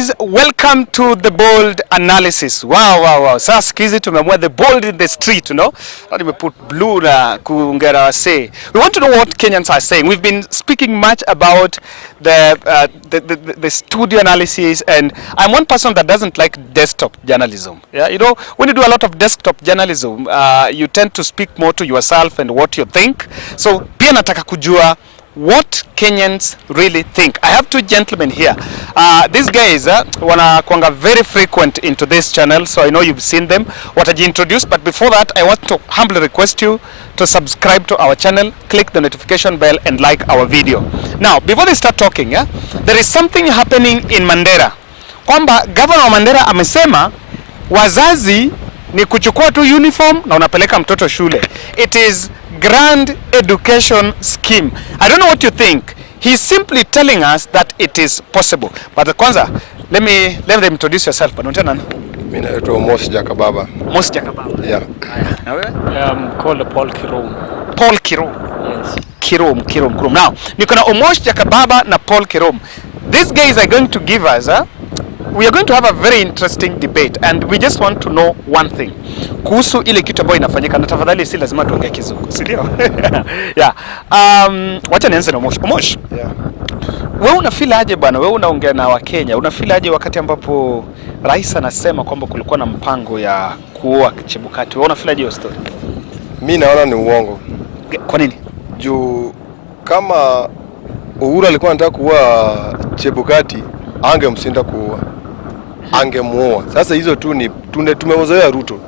guys, welcome to the bold analysis. Wow. Sasa sikizi tumeamua the bold in the street, you know. Let me put blue na kuongera say. We want to know what Kenyans are saying. We've been speaking much about the studio analysis, and I'm one person that doesn't like desktop journalism. Yeah, you know, when you do a lot of desktop journalism, you tend to speak more to yourself and what you think. So pia nataka kujua what Kenyans really think. I have two gentlemen here. These guys wanakuanga very frequent into this channel, so I know you've seen them. Watajiintroduce, but before that, I want to humbly request you to subscribe to our channel, click the notification bell, and like our video. Now, before they start talking, there is something happening in Mandera. Kwamba governor wa Mandera amesema wazazi ni kuchukua tu uniform na unapeleka mtoto shule. It is grand education scheme. I don't know what you think. He's simply telling us that it is possible. But kwanza, let them introduce yourself. Unaitwa nani? Mimi naitwa Umoved Jakababa. Umoved Jakababa. Yeah. Na wewe? I'm called Paul Kirom. Paul Kirom. Yes. Kirom. Now, niko na Umoved Jakababa na Paul Kirom. These guys are going to give us we are going to have a very interesting debate, and we just want to know one thing kuhusu ile kitu ambayo inafanyika, na tafadhali si lazima tuongee Kizungu, si ndio? Yeah. Wacha nianze na Umosh. Yeah. Wewe unafeel aje bwana? Wewe unaongea na Wakenya. Unafeel aje wakati ambapo rais anasema kwamba kulikuwa na mpango ya kuoa Chebukati? Wewe unafeel aje hiyo story? Mimi naona ni uongo. Kwa nini? Juu kama Uhuru alikuwa anataka kuoa Chebukati, angemshinda kuoa. Angemuoa. Sasa hizo tu ni tumezoea Ruto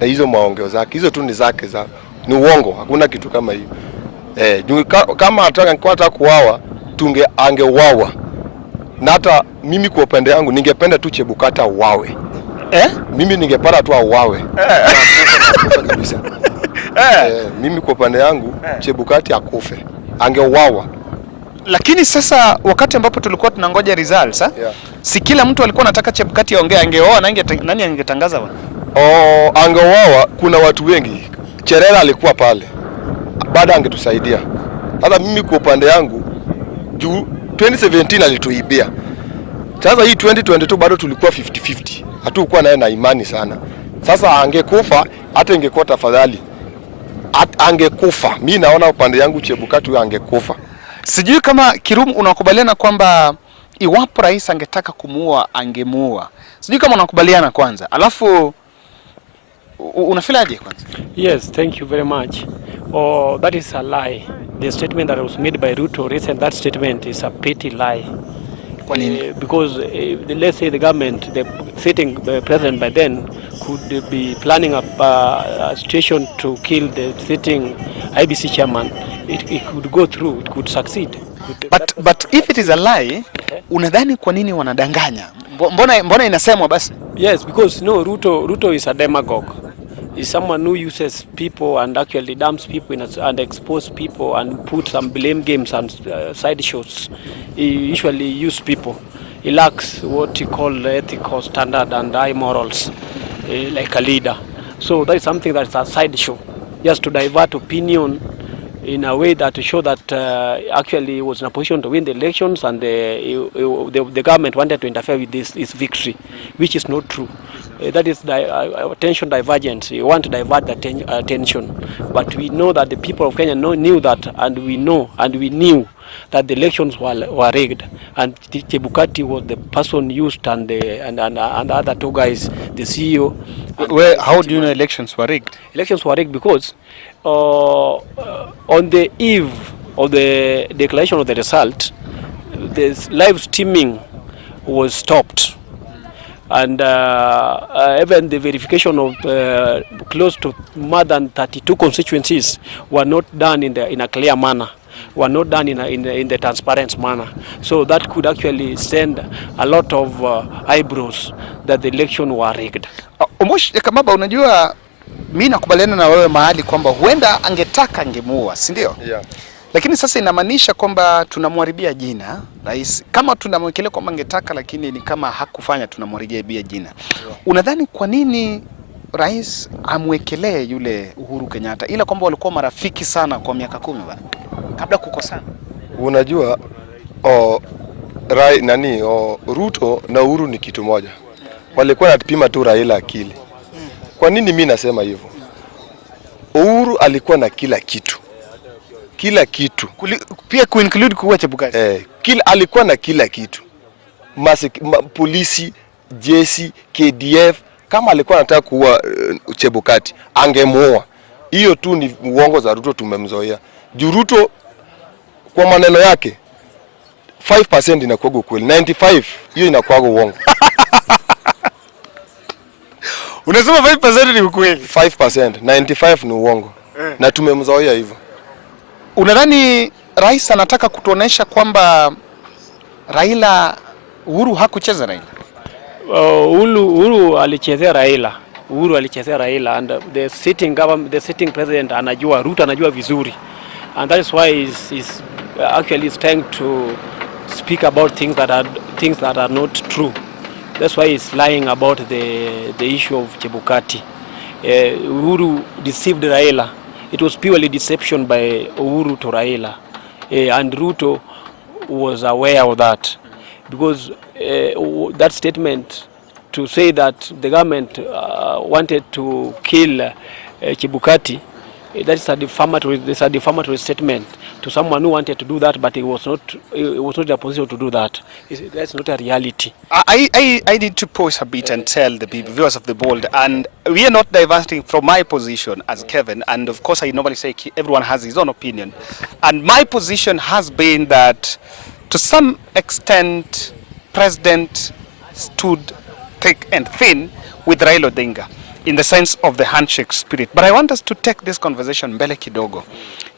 na hizo maongeo zake. Hizo tu ni zake za ni uongo. Hakuna kitu kama hiyo. Kama anataka kuoa, angeuawa. Na hata mimi kwa upande wangu ningependa tu Chebukati wawe. Mimi ningependa tu auawe. Kabisa. Mimi kwa upande wangu Chebukati akufe. Angeuawa. Lakini sasa wakati ambapo tulikuwa tunangoja results, yeah. Si kila mtu alikuwa anataka Chebukati aongee, angeoa na nani angetangaza bwana? Angeoa, kuna watu wengi. Cherera alikuwa pale. Baada angetusaidia. Hata mimi kwa upande wangu juu 2017 alituibia. Sasa hii 2022 bado tulikuwa 50-50. Hatukuwa naye na imani sana. Sasa angekufa hata ingekuwa tafadhali. Angekufa. Mimi naona upande yangu Chebukati angekufa. Sijui kama Kirum unakubaliana kwamba iwapo rais angetaka kumuua angemuua. Sijui kama unakubaliana kwanza. Alafu unafeel aje kwanza? Yes, thank you very much. That is a lie. The statement that was made by Ruto recent, that statement is a petty lie. Kwa nini? Because let's say the government, the sitting president by then could be planning a situation to kill the sitting IBC chairman. It could go through, it could succeed. But if it is a lie, unadhani kwa nini wanadanganya? Mbona inasemwa basi? Yes, because no, Ruto is a demagogue. He's someone who uses people and actually dumps people and expose people and put some blame games and side shows. He usually uses people. He lacks what he call ethical standard and high morals, like a leader. So that is something that's a side show, just to divert opinion in a way that to show that actually he was in a position to win the elections, and the government wanted to interfere with his victory, which is not true. That is attention divergence. You want to divert the attention, but we know that the people of Kenya knew that, and we knew that the elections were rigged, and Chebukati was the person used, and the other two guys, the CEO. How do you know elections were rigged? Elections were rigged because on the eve of the declaration of the result, the live streaming was stopped, and even the verification of close to more than 32 constituencies were not done in a clear manner, were not done in the transparent manner. So that could actually send a lot of eyebrows that the election were rigged. Umosh Jakababa, unajua mimi nakubaliana na wewe mahali kwamba huenda angetaka angemuua, si ndio? Yeah. Lakini sasa inamaanisha kwamba tunamharibia jina rais. Kama tunamwekelea kwamba angetaka lakini ni kama hakufanya, tunamharibia jina. Yeah. Unadhani kwa nini rais amwekelee yule Uhuru Kenyatta, ila kwamba walikuwa marafiki sana kwa miaka 10 bwana kabla kukosana? Unajua Ruto na Uhuru ni kitu moja. Walikuwa wanapima tu Raila akili. Kwa nini mimi nasema hivyo? Uhuru alikuwa na kila kitu. Kila kitu. Pia include kuwa Chebukati. Alikuwa na kila kitu. Polisi, jeshi, KDF, kama alikuwa anataka kuwa Chebukati, angemuoa. Hiyo tu ni uongo za Ruto tumemzoea. Juu Ruto kwa maneno yake 5% inakuwa ukweli, 95 hiyo inakuwa uongo. Unasema 5% ni ukweli? 5%, 95 ni uongo. Na tumemzoea hivyo. Unadhani rais anataka kutuonesha kwamba Uhuru hakucheza Raila? Uhuru alichezea Raila. Uhuru alichezea Raila, and the sitting president anajua, Ruto anajua vizuri. And that is why he's actually trying to speak about things that are not true. That's why he's lying about the issue of Chebukati. Uhuru deceived Raila. It was purely deception by Uhuru to Raila. And Ruto was aware of that. Because that statement to say that the government wanted to kill Chebukati, that is a defamatory statement to someone who wanted to do that, but he was not in a position to do that. That's not a reality. I need to pause a bit and tell the people, viewers of The Bold, and we are not diverting from my position as Kevin, and of course I normally say everyone has his own opinion, and my position has been that to some extent President stood thick and thin with Raila Odinga in the sense of the handshake spirit. But I want us to take this conversation mbele kidogo.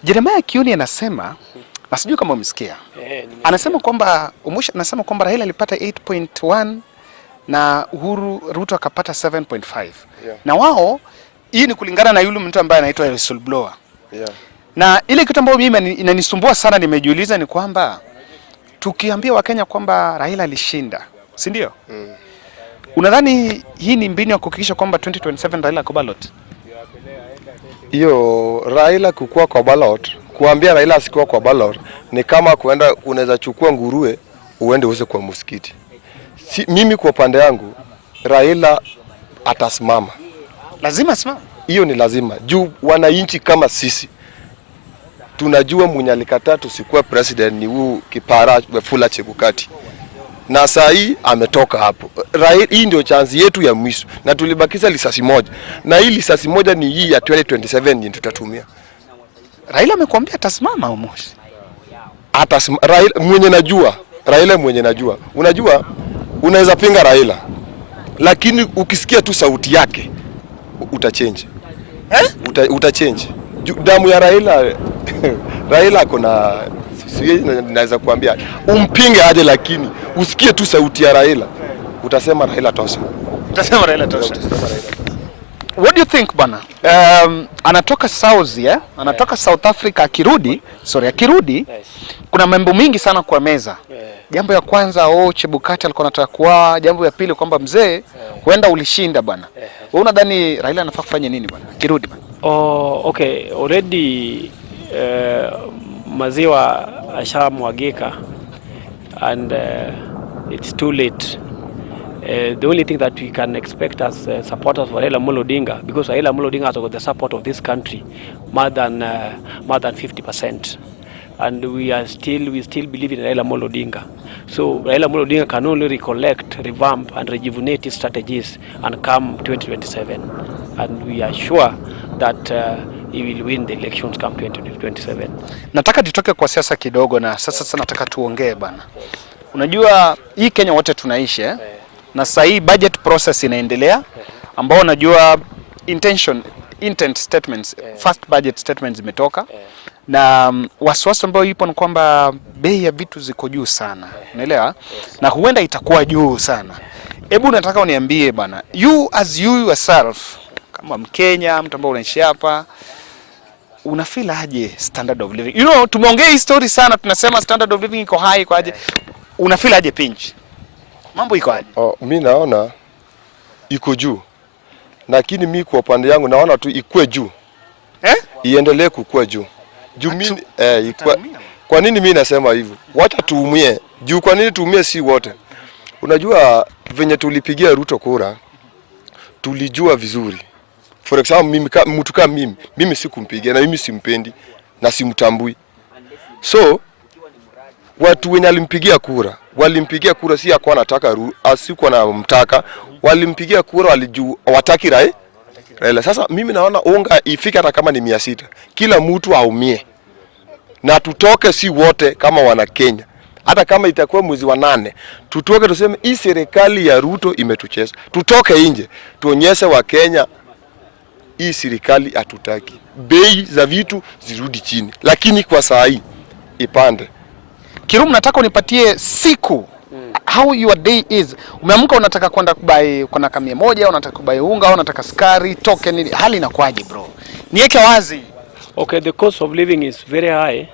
Jeremiah Kioni anasema, na sijui kama umesikia, anasema kwamba Raila alipata 8.1 na Ruto akapata 7.5. Na wao, hii ni kulingana na yule mtu ambaye anaitwa whistleblower. Na ile kitu ambayo mimi inanisumbua sana, nimejiuliza ni kwamba tukiambia Wakenya kwamba Raila alishinda, si ndio? Unadhani hii ni mbinu ya kuhakikisha kwamba 2027 Raila kwa ballot? Hiyo Raila kukua kwa ballot, kuambia Raila asikuwa kwa ballot ni kama kuenda unaweza chukua nguruwe uende uze kwa msikiti. Mimi kwa upande yangu Raila atasimama. Lazima asimame. Hiyo ni lazima. Juu wananchi kama sisi tunajua mwenye alikataa tusikuwa president ni huu kipara Wafula Chebukati. Na saa hii ametoka hapo. Hii ndio chance yetu ya mwisho. Na tulibakiza lisasi moja. Na hii lisasi moja ni hii ya 2027 ndio tutatumia. Raila amekwambia atasimama umoshi. Raila mwenye najua. Unajua unaweza pinga Raila. Lakini ukisikia tu sauti yake utachange. Utachange. Damu ya Raila kuna naweza kuambia umpinge aje, lakini usikie tu sauti ya Raila utasema Raila tosha. What do you think bana? Anatoka South, anatoka South Africa, akirudi kuna mambo mingi sana kwa meza. Jambo ya kwanza, Chebukati alikuwa anataka kuoa. Jambo ya pili kwamba mzee huenda ulishinda bana. Wewe unadhani Raila anafaa kufanya nini bana? Kirudi bana. Okay, already maziwa ashamwagika and it's too late. The only thing that we can expect as supporters for Raila Amolo Odinga, because Raila Amolo Odinga has got the support of this country more than 50%, and we still believe in Raila Amolo Odinga. So Raila Amolo Odinga can only recollect, revamp and rejuvenate his strategies and come 2027, and we are sure that he will win the elections come 2027. Nataka tutoke kwa siasa kidogo na sasa nataka tuongee bana. Unajua hii Kenya wote tunaishi na sasa hii budget process inaendelea ambao unajua intent statements, first budget statements zimetoka na wasiwasi ambao ipo ni kwamba bei ya vitu ziko juu sana. Unaelewa? Na huenda itakuwa juu sana. Hebu nataka uniambie bana, you yourself kama Mkenya, mtu ambaye unaishi hapa, unafeel aje standard of living? Tumeongea hii story sana, tunasema standard of living iko high kwa aje. Unafeel aje pinch? Mambo iko aje? Mimi naona iko juu. Lakini mimi kwa upande yangu naona tu ikue juu. Iendelee kukua juu. Juu mimi kwa nini mimi nasema hivyo? Wacha tuumie Juu kwa nini tuumie si wote? Unajua venye tulipigia Ruto kura, tulijua vizuri. For example, mtu kama mimi sikumpigia na mimi simpendi na simtambui. So watu wenye walimpigia kura si akuwa anataka asikuwa na mtaka, walimpigia kura walijua wataki Raila. Sasa mimi naona unga ifike hata kama ni 600, kila mtu aumie na tutoke si wote kama wana Kenya. Hata kama itakuwa mwezi wa 8, tutoke tuseme hii serikali ya Ruto imetucheza. Tutoke nje, tuonyeshe wa Kenya hii serikali hatutaki. Bei za vitu zirudi chini, lakini kwa saa hii ipande. Kirumu, nataka unipatie siku how your day is. Umeamka unataka kwenda kubai kuna kamia moja, unataka kubai unga, unataka sukari, token nini? Hali inakuaje bro? Niweke wazi. Okay, the cost of living is very high.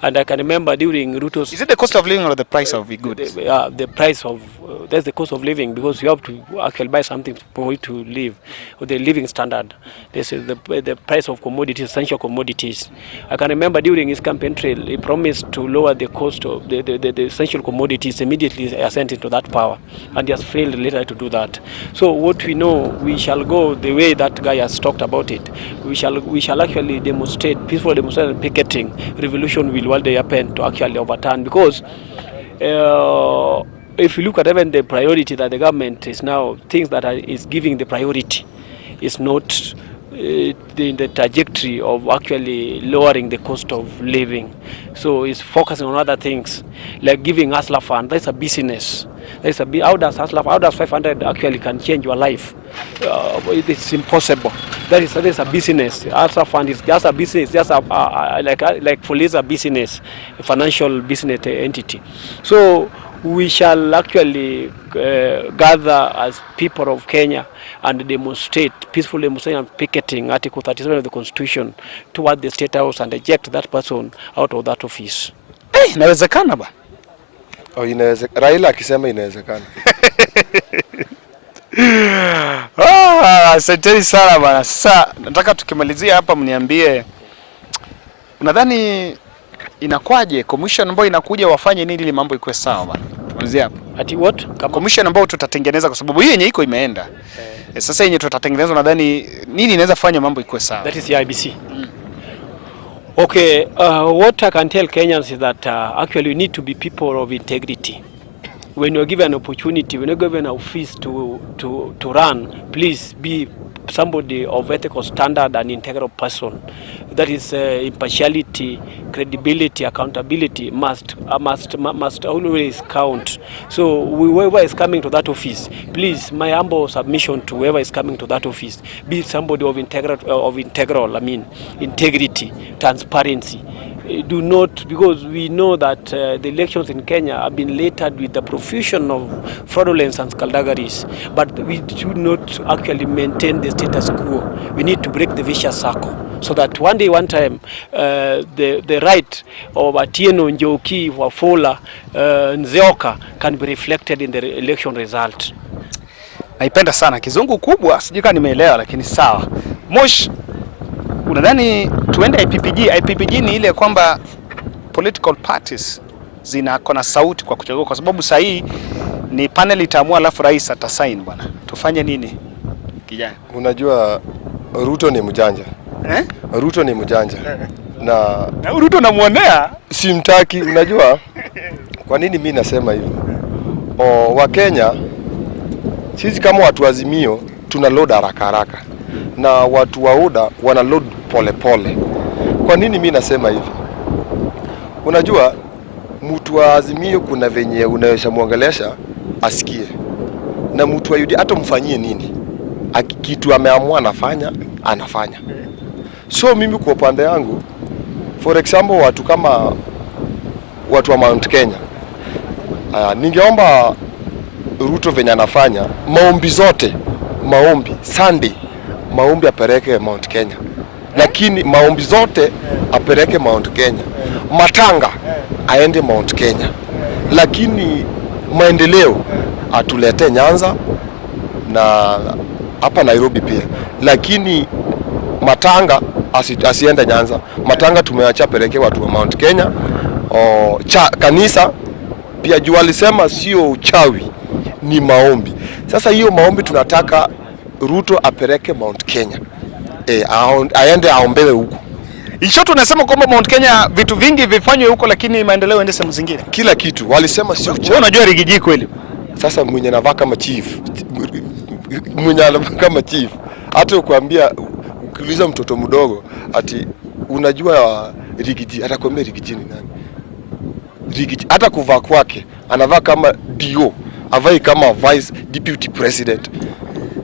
And I can remember during Ruto's... Is it the cost of living or the price of the goods? The price of... that's the cost of living, because you have to actually buy something for you to live, with the living standard. This is the price of commodities, essential commodities. I can remember during his campaign trail, he promised to lower the cost of the essential commodities immediately ascent into that power. And he has failed later to do that. So what we know, we shall go the way that guy has talked about it. We shall actually demonstrate, peaceful demonstration, picketing, revolution will one day happen to actually overturn, because if you look at even the priority that the government is now, things that is giving the priority is not the trajectory of actually lowering the cost of living. So it's focusing on other things, like giving Hustler Fund. That's a business. How does 500 actually can change your life? It's impossible. That is a business. Hustler Fund is just a business, just like police a business, a financial business entity. So we shall actually gather as people of Kenya and demonstrate, peaceful demonstration and picketing Article 37 of the Constitution toward the State House and eject that person out of that office. Hey, inawezekana ba? Oh, inawezekana. Raila akisema inawezekana. Asanteni sana bana. Sasa nataka tukimalizia hapa mniambie, unadhani inakwaje commission ambayo inakuja wafanye nini ili mambo ikuwe sawa bana? Tumalizia hapa. Ati what? Commission ambayo tutatengeneza, kwa sababu hii yenye iko imeenda. Sasa yenye tutatengeneza, nadhani nini inaweza fanya mambo ikuwe sawa? That is the IBC. Okay, what I can tell Kenyans is that actually we need to be people of integrity. When you're given an opportunity, when you're given an office to run, please be somebody of ethical standard and integral person. That is impartiality, credibility, accountability must always count. So whoever is coming to that office, please, my humble submission to whoever is coming to that office, be somebody of integrity, transparency. Do not, because we know that the elections in Kenya have been littered with the profusion of fraudulence and skullduggeries, but we should not actually maintain the status quo. We need to break the vicious circle, so that one time the right of Atieno, Njoki, Wafula, Nzeoka can be reflected in the election result. Naipenda sana kizungu kubwa, sijui kama nimeelewa, lakini sawa. Mosh, unadhani tuende IPPG? IPPG ni ile kwamba political parties kona sauti kwa kuchagua, kwa sababu sasa hii ni panel itaamua alafu rais atasign bwana. Tufanye nini kijana? Unajua Ruto ni mjanja. Ruto ni mjanja. Na Ruto namuonea simtaki. Unajua kwa nini mimi nasema hivyo? Wa Kenya sisi kama watu Azimio tuna load haraka na watu wa UDA wana load pole. Kwa nini mimi nasema hivi? Unajua mtu wa Azimio kuna venye unaweza muongelesha asikie, na mtu wa UDA hata mfanyie nini, kitu ameamua anafanya. So mimi kwa upande yangu, for example, watu kama watu wa Mount Kenya, ningeomba Ruto venye anafanya maombi Sunday, maombi apeleke Mount Kenya, lakini maombi zote apeleke Mount Kenya. Matanga aende Mount Kenya, lakini maendeleo atulete Nyanza na hapa Nairobi pia, lakini Matanga asiende Nyanza. Matanga tumeacha peleke watu wa Mount Kenya. Kanisa pia juu alisema sio uchawi, ni maombi. Sasa hiyo maombi tunataka Ruto apeleke Mount Kenya, aende aombewe huko. Isho tunasema kwamba Mount Kenya vitu vingi vifanywe huko, lakini maendeleo ende sehemu zingine. Kila kitu walisema sio uchawi. Wewe unajua rigiji kweli? Sasa mwenye anavaa kama chief, mwenye anavaa kama chief, hata ukwambia ukiuliza mtoto mdogo ati unajua rigiji, atakwambia rigiji ni nani? Rigiji hata kuvaa kwake anavaa kama dio, avai kama vice deputy president.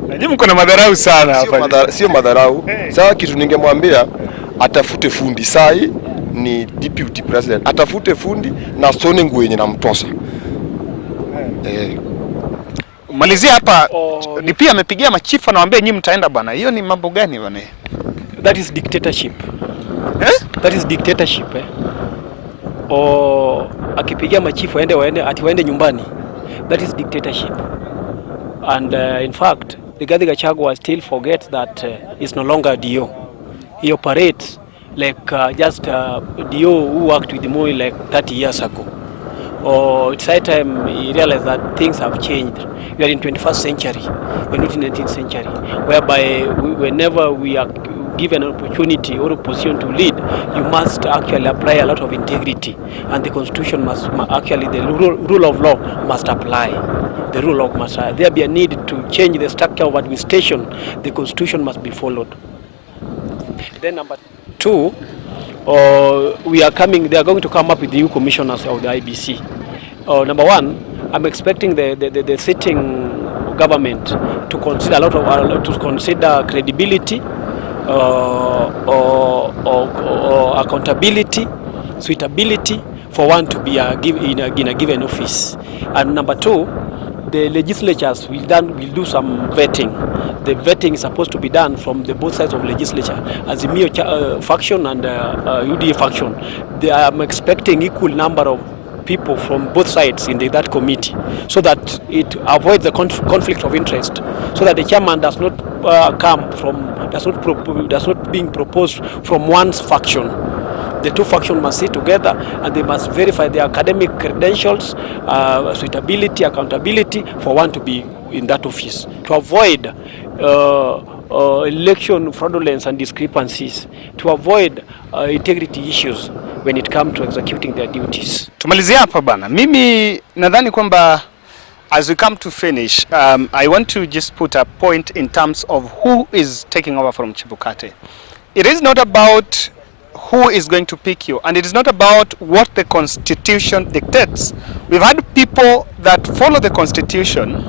Najua mko na madharau sana hapa. Sio madharau. Sasa kitu ningemwambia atafute fundi, sai ni deputy president, atafute fundi na sone nguo yenye namtosa. Malizia hapa ni pia amepigia machifu anawaambia nyinyi mtaenda bwana. Hiyo ni mambo gani bwana? That is dictatorship. That is dictatorship. Akipigia machifu waende nyumbani. That is dictatorship. And in fact, Rigathi Gachagua still forgets that it's no longer DO. He operates like just DO who worked with Moi like 30 years ago. It's high time he realized that things have changed. We are in 21st century, we're not in 19th century, whereby whenever we are given an opportunity or a position to lead, you must actually apply a lot of integrity, and the constitution must actually, the rule of law must apply. The rule of must there be a need to change the structure of administration. The constitution must be followed. Then number two, they are going to come up with new commissioners of the IBC. Number one, I'm expecting the sitting government to consider to consider credibility, or accountability, suitability for one to be in a given office. And number two, the legislatures will do some vetting. The vetting is supposed to be done from the both sides of legislature, Azimio faction and UDA faction. I'm expecting equal number of people from both sides in that committee, so that it avoids the conflict of interest, so that the chairman does not does not being proposed from one's faction. The two factions must sit together and they must verify their academic credentials, suitability, accountability for one to be in that office, to avoid election fraudulence and discrepancies, to avoid integrity issues when it comes to executing their duties. Tumalizia hapa bana. Mimi nadhani kwamba as we come to finish, I want to just put a point in terms of who is taking over from Chebukati. It is not about who is going to pick you, and it is not about what the constitution dictates. We've had people that follow the constitution,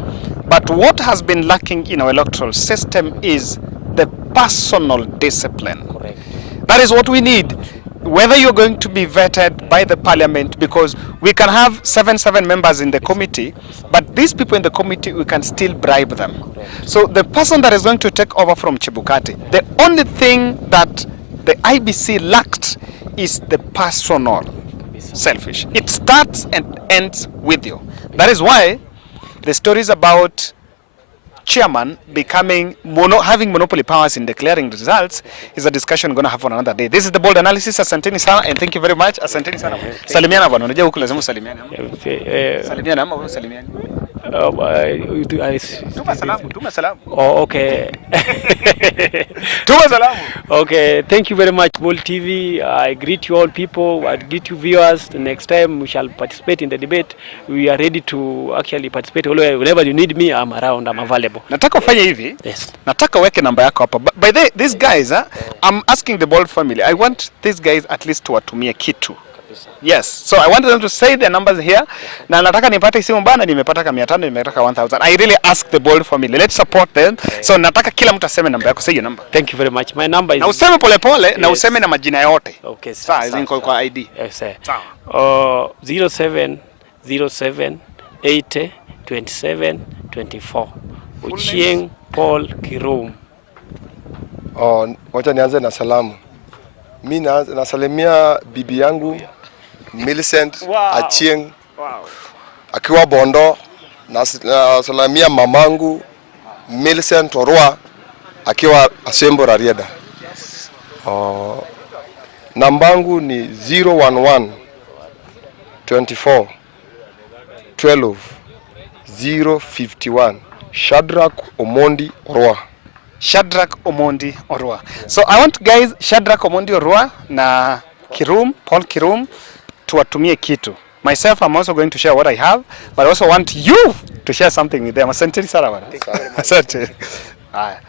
but what has been lacking in our electoral system is the personal discipline. Correct. That is what we need. Whether you're going to be vetted by the parliament, because we can have seven members in the committee, but these people in the committee, we can still bribe them. So the person that is going to take over from Chebukati, the only thing that the IBC lacked is the personal selfish. It starts and ends with you. That is why the stories about chairman becoming having monopoly powers in declaring results is a discussion we're going to have on another day. This is the bold analysis. Asanteni sana and thank you very much. Asanteni sana. Salimiana bwana. Unajua huko lazima usalimiane. Salimiana ama wewe usalimiane? Tuma salamu. Oh, okay. Tuma salamu. Okay, thank you very much, Bold TV. I greet you all people. I greet you viewers. The next time we shall participate in the debate. We are ready to actually participate. Whenever you need me, I'm around. I'm available. Nataka ufanye hivi. Yes. Nataka weke namba yako hapa. By the way, these guys, I'm asking the Bold family. I want these guys at least to watumie kitu. Yes. So I want them to say their numbers here. Na nataka nipate simu bana, nimepata kama 500, nimepata 1000. I really ask the Bold family. Let's support them. So nataka kila mtu aseme namba yako. Say your number. Thank you very much. My number is... Na useme pole pole, yes. Na useme na majina yote. Okay. Sawa, zinko kwa ID. Yes, sir. Sawa. 0707 80 27 24. Uchieng Paul Kirum. Wacha nianze na salamu. Mimi nasalimia bibi yangu Millicent Achieng. Akiwa Bondo. Nasalimia mamangu Millicent Orwa akiwa Asembo Rarieda. Nambangu ni 011 24 12 051 Shadrack Omondi Orwa. Shadrack Omondi Orwa. So I want guys Shadrack Omondi Orwa na Kirum, Paul Kirum tuwatumie kitu. Myself, I'm also going to share what I have, but I also want you to share something with them. Asante sana bwana. Asante. Haya.